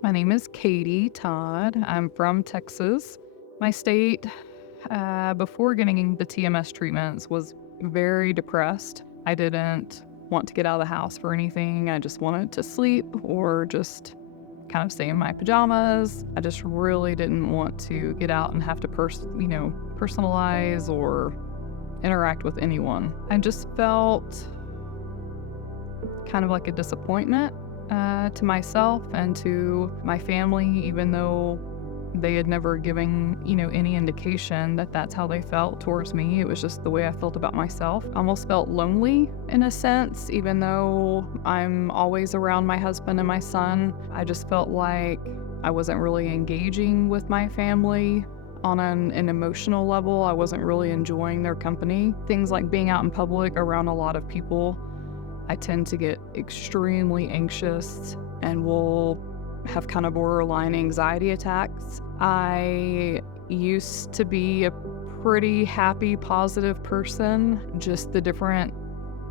My name is Katie Todd. I'm from Texas. My state, before getting the TMS treatments, was very depressed. I didn't want to get out of the house for anything. I just wanted to sleep or just kind of stay in my pajamas. I just really didn't want to get out and have to personalize or interact with anyone. I just felt kind of like a disappointment to myself and to my family, even though they had never given, any indication that that's how they felt towards me. It was just the way I felt about myself. I almost felt lonely in a sense, even though I'm always around my husband and my son. I just felt like I wasn't really engaging with my family on an emotional level. I wasn't really enjoying their company. Things like being out in public around a lot of people, I tend to get extremely anxious and will have kind of borderline anxiety attacks. I used to be a pretty happy, positive person. Just the different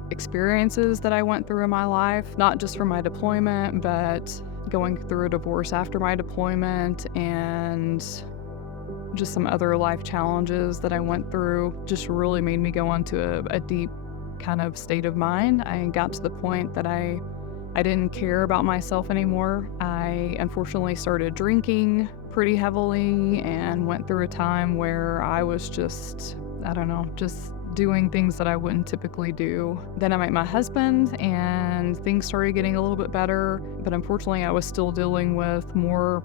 experiences that I went through in my life, not just from my deployment, but going through a divorce after my deployment and just some other life challenges that I went through, just really made me go into a deep kind of state of mind. I got to the point that I didn't care about myself anymore. I unfortunately started drinking pretty heavily and went through a time where I was just doing things that I wouldn't typically do. Then I met my husband and things started getting a little bit better, but unfortunately I was still dealing with more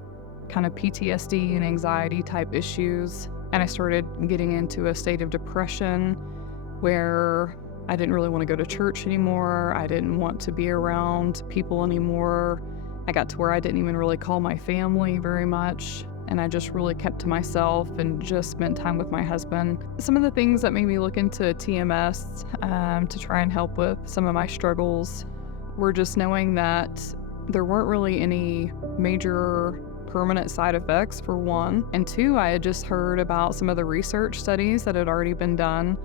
kind of PTSD and anxiety type issues. And I started getting into a state of depression where I didn't really want to go to church anymore. I didn't want to be around people anymore. I got to where I didn't even really call my family very much. And I just really kept to myself and just spent time with my husband. Some of the things that made me look into TMS to try and help with some of my struggles were just knowing that there weren't really any major permanent side effects, for one. And two, I had just heard about some of the research studies that had already been done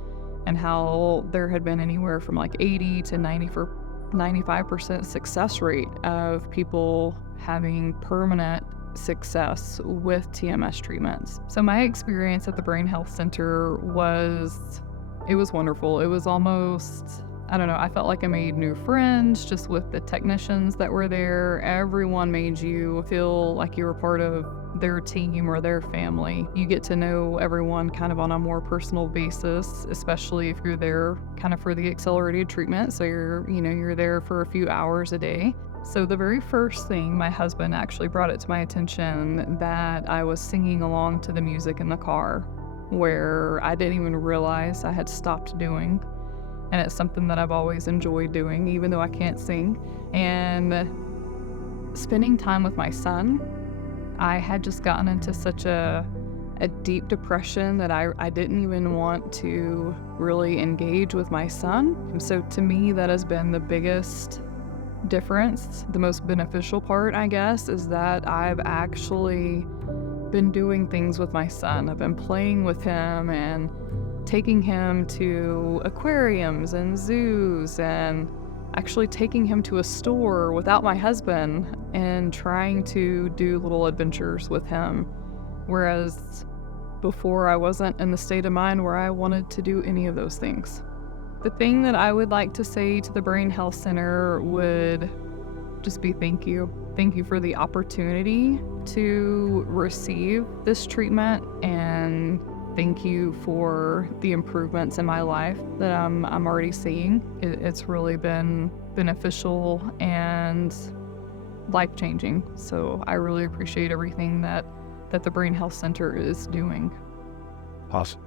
and how there had been anywhere from like 80 to 95% success rate of people having permanent success with TMS treatments. So my experience at the Brain Health Center was wonderful. It was almost, I felt like I made new friends just with the technicians that were there. Everyone made you feel like you were part of their team or their family. You get to know everyone kind of on a more personal basis, especially if you're there kind of for the accelerated treatment. So you're there for a few hours a day. So the very first thing, my husband actually brought it to my attention that I was singing along to the music in the car, where I didn't even realize I had stopped doing. And it's something that I've always enjoyed doing, even though I can't sing. And spending time with my son, I had just gotten into such a deep depression that I didn't even want to really engage with my son. And so to me, that has been the biggest difference. The most beneficial part, I guess, is that I've actually been doing things with my son. I've been playing with him and taking him to aquariums and zoos and actually taking him to a store without my husband and trying to do little adventures with him. Whereas before I wasn't in the state of mind where I wanted to do any of those things. The thing that I would like to say to the Brain Health Center would just be thank you. Thank you for the opportunity to receive this treatment, and thank you for the improvements in my life that I'm already seeing. It's really been beneficial and life-changing. So I really appreciate everything that the Brain Health Center is doing. Awesome.